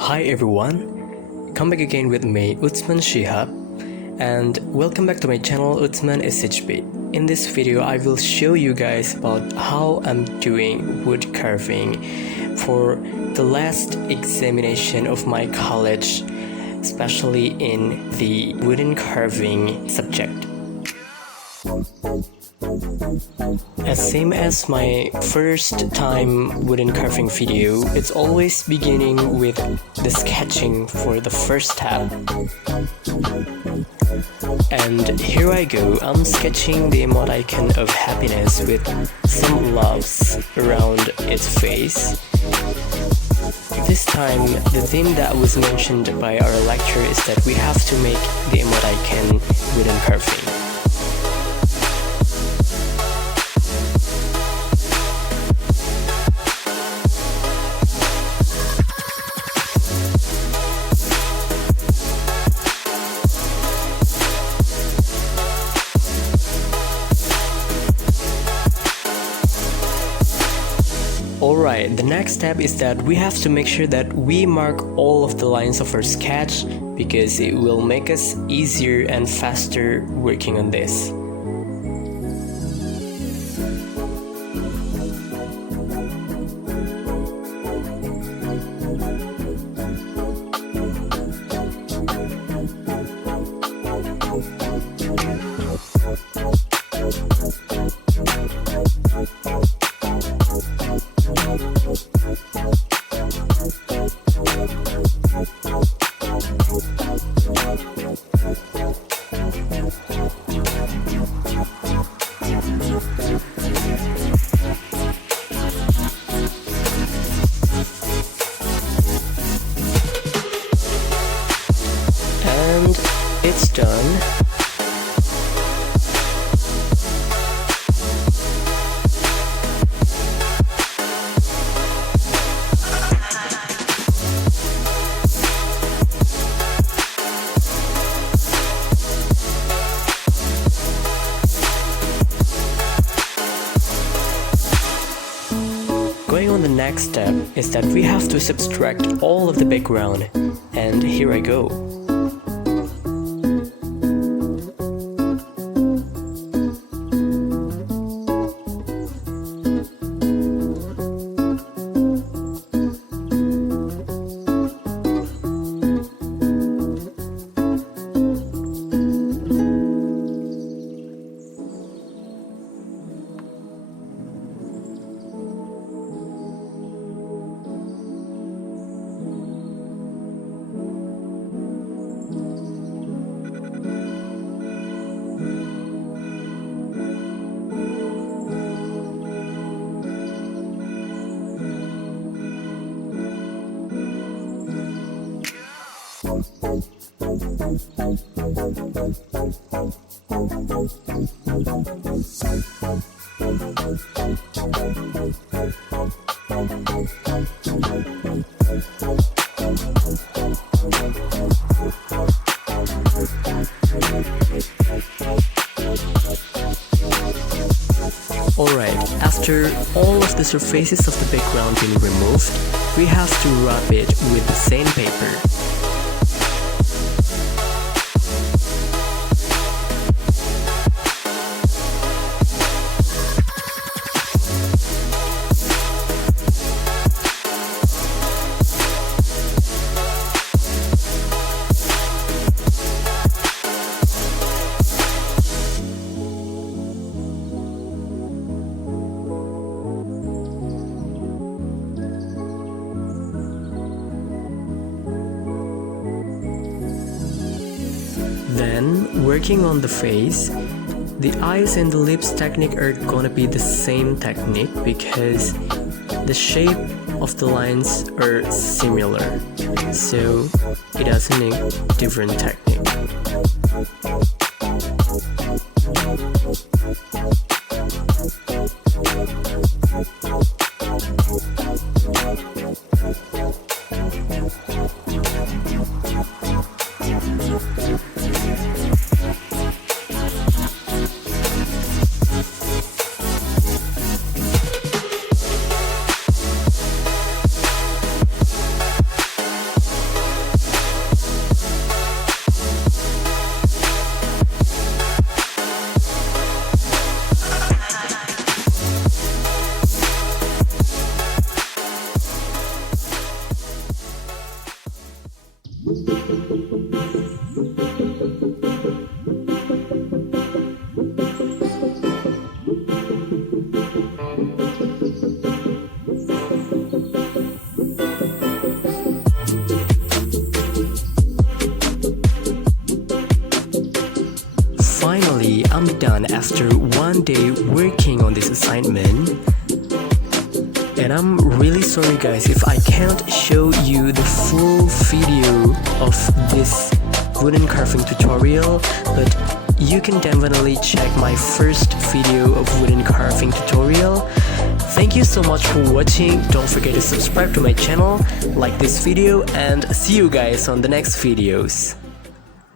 Hi everyone, come back again with me Utsman Shihab and welcome back to my channel Utsman SHB. In this video I will show you guys about how I'm doing wood carving for the last examination of my college, especially in the wooden carving subject. Same as my first time wooden carving video, it's always beginning with the sketching for the first step. And here I go, I'm sketching the Emot icon of happiness with some loves around its face. This time, the theme that was mentioned by our lecturer is that we have to make the Emot icon wooden carving. Alright, the next step is that we have to make sure that we mark all of the lines of our sketch because it will make us easier and faster working on this. And it's done. Going on the next step is that we have to subtract all of the background, and here I go. Alright, after all of the surfaces of the background being removed, we have to wrap it with the sandpaper. Then, working on the face, the eyes and the lips technique are gonna be the same technique because the shape of the lines are similar, so it doesn't need different technique. I'm done after one day working on this assignment. And I'm really sorry guys if I can't show you the full video of this wooden carving tutorial, but you can definitely check my first video of wooden carving tutorial. Thank you so much for watching. Don't forget to subscribe to my channel, like this video, and see you guys on the next videos.